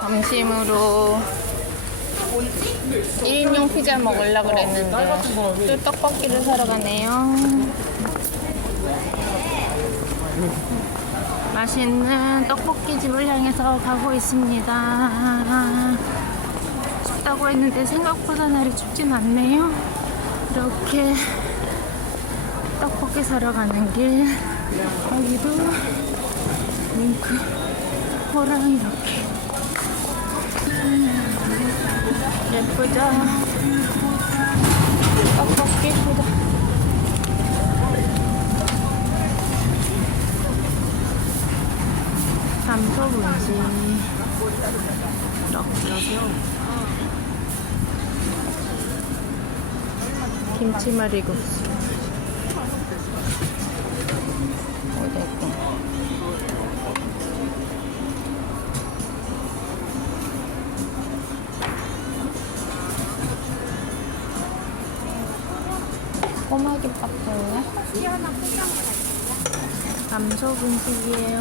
점심으로 1인용 피자 먹으려고 그랬는데 또 떡볶이를 사러 가네요. 맛있는 떡볶이 집을 향해서 가고 있습니다. 춥다고 했는데 생각보다 날이 춥진 않네요. 이렇게 떡볶이 사러 가는 길 여기도 윙크 호랑 이렇게 예쁘죠? 떡볶이 예쁘다 삼소분지. 이렇게 김치말이국수 꼬마김밥도 감소 분식이에요